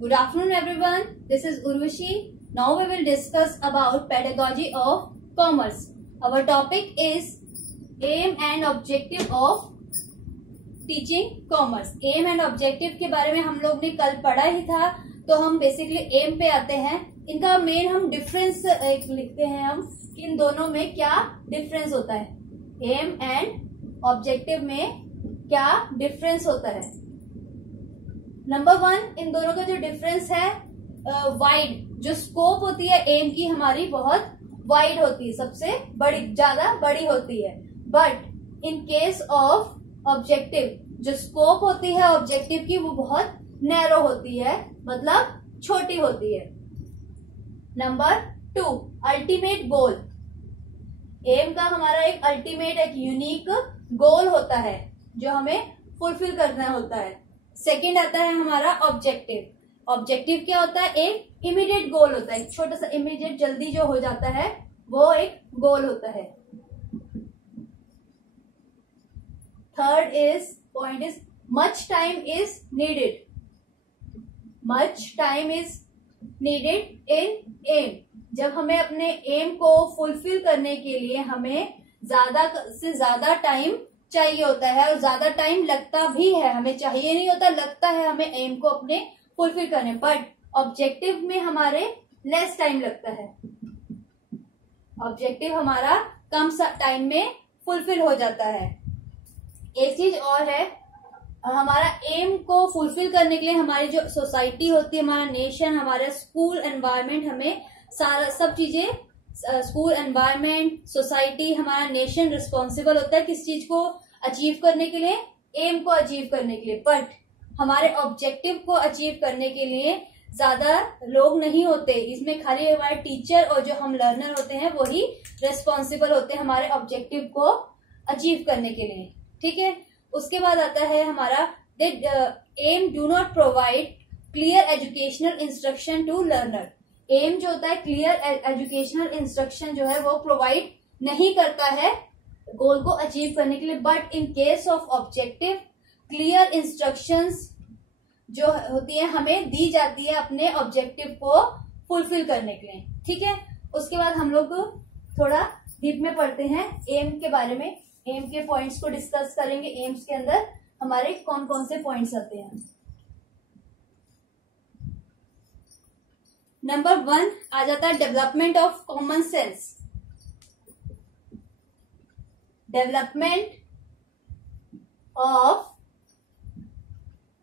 Good afternoon everyone. This is Urvashi. Now we will discuss about pedagogy of commerce. Our topic is aim and objective of teaching commerce. Aim and objective के बारे में हम लोग ने कल पढ़ा ही था, तो हम बेसिकली एम पे आते हैं. इनका मेन हम डिफरेंस एक लिखते हैं हम कि इन दोनों में क्या डिफरेंस होता है. एम एंड ऑब्जेक्टिव में क्या डिफरेंस होता है. नंबर 1, इन दोनों का जो डिफरेंस है, वाइड जो स्कोप होती है एम की हमारी बहुत वाइड होती है, सबसे बड़ी, ज्यादा बड़ी होती है. But in case of objective जो स्कोप होती है ऑब्जेक्टिव की वो बहुत नैरो होती है, मतलब छोटी होती है. Number 2, ultimate goal. एम का हमारा एक अल्टीमेट एक यूनिक गोल होता है जो हमें फुलफिल करना होता है. सेकेंड आता है हमारा ऑब्जेक्टिव. ऑब्जेक्टिव क्या होता है? एक इमीडिएट गोल होता है, एक छोटा सा इमीडिएट जल्दी जो हो जाता है वो एक गोल होता है. Third point is much time is needed. Much time is needed in aim. जब हमें अपने एम को फुलफिल करने के लिए हमें ज्यादा से ज्यादा टाइम चाहिए होता है, और ज्यादा टाइम लगता भी है. हमें चाहिए नहीं होता, लगता है हमें एम को अपने फुलफिल करने. बट ऑब्जेक्टिव में हमारे लेस टाइम लगता है. ऑब्जेक्टिव हमारा कम टाइम में फुलफिल हो जाता है. एक चीज और है, हमारा एम को फुलफिल करने के लिए हमारी जो सोसाइटी होती है, हमारा नेशन, हमारा स्कूल एनवायरनमेंट, हमें सारा सब चीजें, स्कूल एनवायरनमेंट, सोसाइटी, हमारा नेशन रिस्पॉन्सिबल होता है किस चीज को अचीव करने के लिए? एम को अचीव करने के लिए. बट हमारे ऑब्जेक्टिव को अचीव करने के लिए ज्यादा लोग नहीं होते. इसमें खाली हमारे टीचर और जो हम लर्नर होते हैं वही रिस्पॉन्सिबल होते हैं हमारे ऑब्जेक्टिव को अचीव करने के लिए. ठीक है. उसके बाद आता है हमारा aim do not provide clear educational instruction to learner. Aim जो होता है क्लियर एजुकेशनल इंस्ट्रक्शन जो है वो प्रोवाइड नहीं करता है गोल को अचीव करने के लिए. But in case of objective clear instructions जो होती है हमें दी जाती है अपने ऑब्जेक्टिव को फुलफिल करने के लिए. ठीक है. उसके बाद हम लोग थोड़ा डीप में पढ़ते हैं एम के बारे में. एम के पॉइंट्स को डिस्कस करेंगे. एम्स के अंदर हमारे कौन कौन से पॉइंट्स आते हैं. नंबर 1 आ जाता है development of common sense. Development of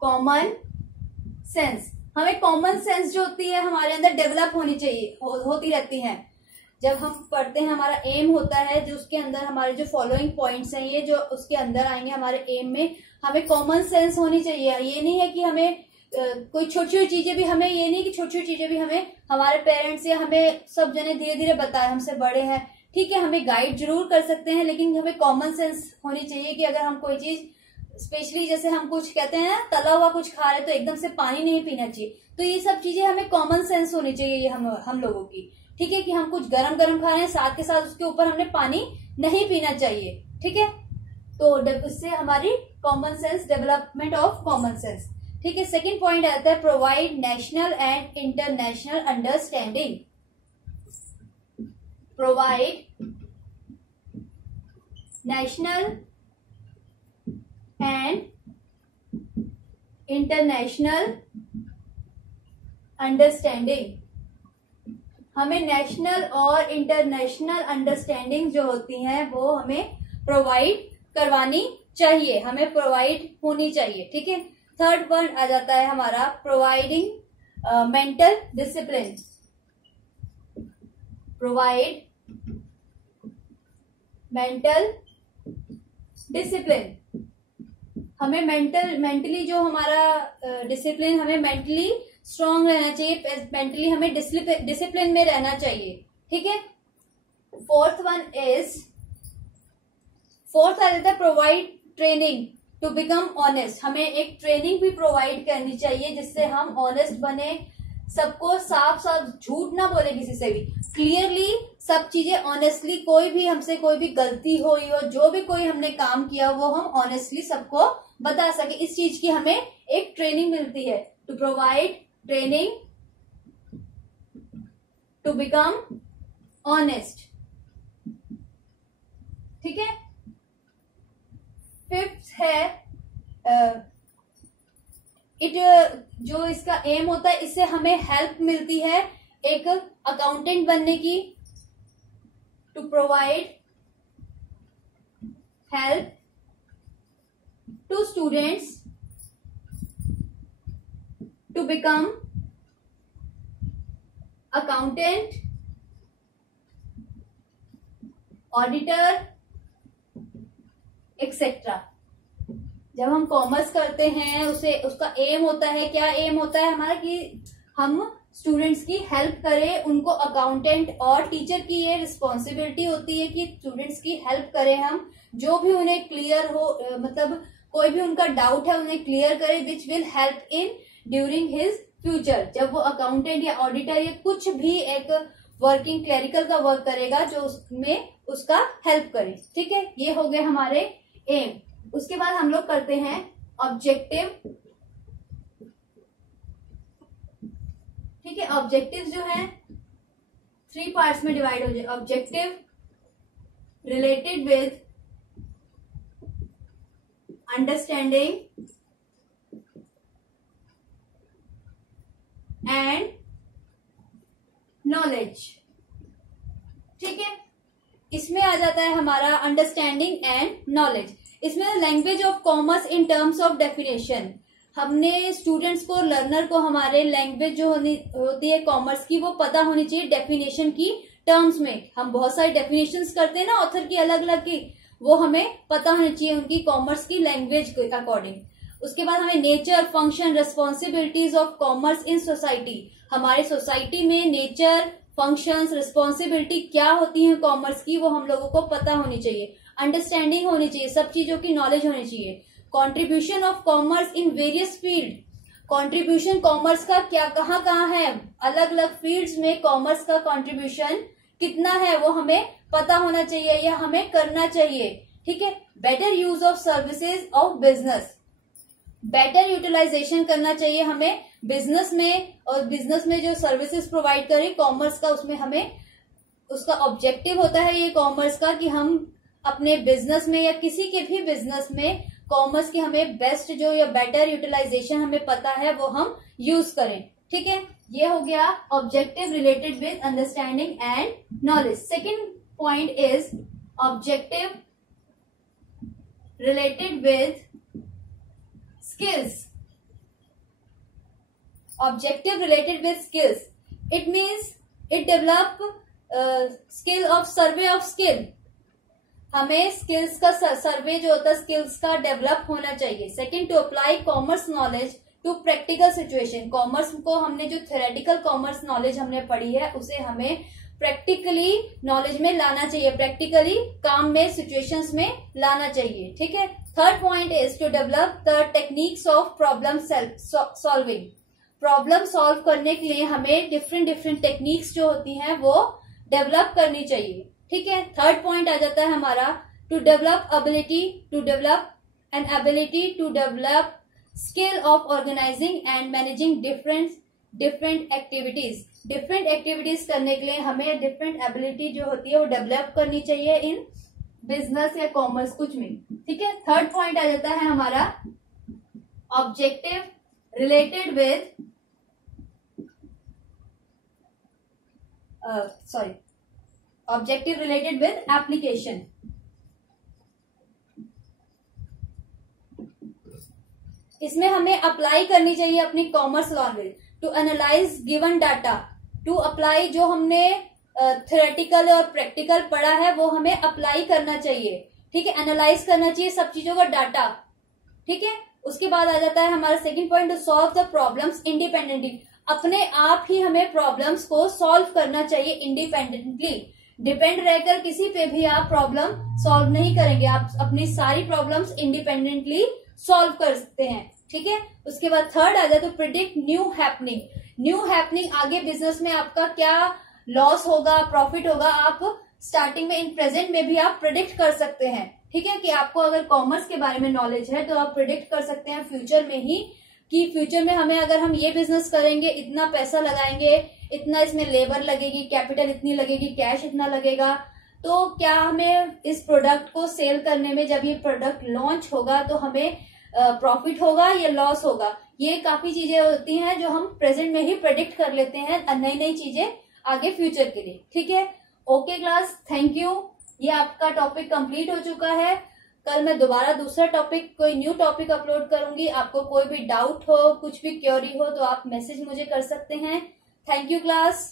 common sense. हमें कॉमन सेंस जो होती है हमारे अंदर डेवलप होनी चाहिए, होती रहती है. जब हम पढ़ते हैं हमारा एम होता है जो उसके अंदर हमारे जो फॉलोइंग पॉइंट्स हैं ये जो उसके अंदर आएंगे हमारे एम में. हमें कॉमन सेंस होनी चाहिए. ये नहीं है कि हमें कोई छोटी छोटी चीजें भी, हमें ये नहीं कि छोटी छोटी चीजें भी हमें हमारे पेरेंट्स या हमें सब जने धीरे धीरे बताए, हमसे बड़े हैं, ठीक है, हमें गाइड जरूर कर सकते हैं, लेकिन हमें कॉमन सेंस होनी चाहिए कि अगर हम कोई चीज, स्पेशली जैसे हम कुछ कहते हैं तला हुआ कुछ खा रहे तो एकदम से पानी नहीं पीना चाहिए. तो ये सब चीजें हमें कॉमन सेंस होनी चाहिए ये हम लोगों की. ठीक है. कि हम कुछ गरम गरम खा रहे हैं, साथ के साथ उसके ऊपर हमने पानी नहीं पीना चाहिए. ठीक है. तो इससे हमारी common sense, development of common sense. ठीक है. सेकेंड पॉइंट आता है provide national and international understanding. Provide national and international understanding. हमें नेशनल और इंटरनेशनल अंडरस्टैंडिंग जो होती हैं वो हमें प्रोवाइड करवानी चाहिए, हमें प्रोवाइड होनी चाहिए. ठीक है. थर्ड पॉइंट आ जाता है हमारा providing mental discipline. Provide mental discipline. हमें मेंटली जो हमारा डिसिप्लिन, हमें मेंटली स्ट्रांग रहना चाहिए, मेंटली हमें डिसिप्लिन में रहना चाहिए. ठीक है. फोर्थ आ जाता है provide training to become honest. हमें एक ट्रेनिंग भी प्रोवाइड करनी चाहिए जिससे हम ऑनेस्ट बने, सबको साफ साफ झूठ ना बोले किसी से भी, क्लियरली सब चीजें ऑनेस्टली, कोई भी हमसे कोई भी गलती हुई हो, जो भी कोई हमने काम किया वो हम ऑनेस्टली सबको बता सके. इस चीज की हमें एक ट्रेनिंग मिलती है to provide training to become honest. ठीक है। फिफ्थ है जो इसका एम होता है, इससे हमें हेल्प मिलती है एक अकाउंटेंट बनने की, to provide help to students to become accountant, auditor, etcetera. जब हम कॉमर्स करते हैं उसका एम होता है, क्या एम होता है हमारा, कि हम स्टूडेंट्स की हेल्प करें, उनको अकाउंटेंट, और टीचर की ये रिस्पॉन्सिबिलिटी होती है कि स्टूडेंट्स की हेल्प करें हम, जो भी उन्हें क्लियर हो, मतलब कोई भी उनका डाउट है उन्हें क्लियर करें, which will help in during his future. जब वो अकाउंटेंट या ऑडिटर या कुछ भी एक वर्किंग क्लरिकल का वर्क करेगा जो उसमें उसका हेल्प करे। ठीक है, ये हो गए हमारे एम। उसके बाद हम लोग करते हैं ऑब्जेक्टिव। ठीक है, ऑब्जेक्टिव जो है 3 पार्ट्स में डिवाइड हो जाए। Objective related with understanding and knowledge. ठीक है, इसमें आ जाता है हमारा अंडरस्टैंडिंग एंड नॉलेज। इसमें language of commerce in terms of definition, हमने स्टूडेंट्स को, लर्नर को हमारे लैंग्वेज जो होती है कॉमर्स की वो पता होनी चाहिए डेफिनेशन की टर्म्स में। हम बहुत सारी डेफिनेशंस करते हैं ना ऑथर की अलग अलग की, वो हमें पता होनी चाहिए उनकी कॉमर्स की लैंग्वेज के अकॉर्डिंग। उसके बाद हमें nature, function, responsibilities of commerce in society, हमारे सोसाइटी में नेचर, फंक्शंस, रिस्पॉन्सिबिलिटी क्या होती है कॉमर्स की, वो हम लोगों को पता होनी चाहिए, अंडरस्टैंडिंग होनी चाहिए, सब चीजों की नॉलेज होनी चाहिए। Contribution of commerce in various field, contribution commerce का क्या कहाँ है, अलग अलग फील्ड्स में कॉमर्स का कंट्रीब्यूशन कितना है वो हमें पता होना चाहिए या हमें करना चाहिए। ठीक है, better use of services of business, better utilisation करना चाहिए हमें बिजनेस में, और बिजनेस में जो सर्विसेज प्रोवाइड करें कॉमर्स का, उसमें हमें उसका ऑब्जेक्टिव होता है ये कॉमर्स का कि हम अपने बिजनेस में या किसी के भी बिजनेस में कॉमर्स की हमें बेस्ट जो या बेटर यूटिलाइजेशन हमें पता है वो हम यूज करें। ठीक है, ये हो गया objective related with understanding and knowledge. Second point is objective related with skills. Objective related with skills. It means it develop skill of survey of skill. हमें स्किल्स का सर्वे जो होता है स्किल्स का डेवलप होना चाहिए। Second, to apply commerce knowledge to practical situation, commerce को हमने जो थ्योरेटिकल कॉमर्स नॉलेज हमने पढ़ी है उसे हमें प्रैक्टिकली नॉलेज में लाना चाहिए, प्रैक्टिकली काम में, सिचुएशंस में लाना चाहिए। ठीक है। Third point is to develop the techniques of problem solving, problem solve करने के लिए हमें डिफरेंट टेक्निक्स जो होती हैं वो डेवलप करनी चाहिए। ठीक है। थर्ड पॉइंट आ जाता है हमारा to develop ability, to develop an ability to develop skill of organising and managing different activities. Different activities करने के लिए हमें डिफरेंट एबिलिटी जो होती है वो डेवलप करनी चाहिए इन बिजनेस या कॉमर्स कुछ में। ठीक है। थर्ड पॉइंट आ जाता है हमारा objective related with objective related with application. इसमें हमें अप्लाई करनी चाहिए अपनी commerce knowledge to analyse given data, to apply जो हमने थ्योरेटिकल और प्रैक्टिकल पढ़ा है वो हमें अप्लाई करना चाहिए। ठीक है। एनालाइज करना चाहिए सब चीजों का डाटा। ठीक है। उसके बाद आ जाता है हमारा second point two solve the problems independently, अपने आप ही हमें प्रॉब्लम्स को सॉल्व करना चाहिए इंडिपेंडेंटली। डिपेंड रहकर किसी पे भी आप प्रॉब्लम सॉल्व नहीं करेंगे, आप अपनी सारी प्रॉब्लम्स इंडिपेंडेंटली सॉल्व कर सकते हैं। ठीक है। उसके बाद थर्ड आ जाए तो predict new happening, new happening आगे बिजनेस में आपका क्या लॉस होगा, प्रॉफिट होगा, आप स्टार्टिंग में इन प्रेजेंट में भी आप प्रिडिक्ट कर सकते हैं। ठीक है। कि आपको अगर कॉमर्स के बारे में नॉलेज है तो आप प्रिडिक्ट कर सकते हैं फ्यूचर में ही कि फ्यूचर में हमें अगर हम ये बिजनेस करेंगे, इतना पैसा लगाएंगे, इतना इसमें लेबर लगेगी, कैपिटल इतनी लगेगी, कैश इतना लगेगा, तो क्या हमें इस प्रोडक्ट को सेल करने में, जब ये प्रोडक्ट लॉन्च होगा तो हमें प्रॉफिट होगा या लॉस होगा। ये काफी चीजें होती हैं जो हम प्रेजेंट में ही प्रेडिक्ट कर लेते हैं, नई नई चीजें आगे फ्यूचर के लिए। ठीक है, ओके क्लास, थैंक यू। ये आपका टॉपिक कंप्लीट हो चुका है। कल मैं दोबारा दूसरा टॉपिक, कोई न्यू टॉपिक अपलोड करूंगी। आपको कोई भी डाउट हो, कुछ भी क्वेरी हो तो आप मैसेज मुझे कर सकते हैं। Thank you class.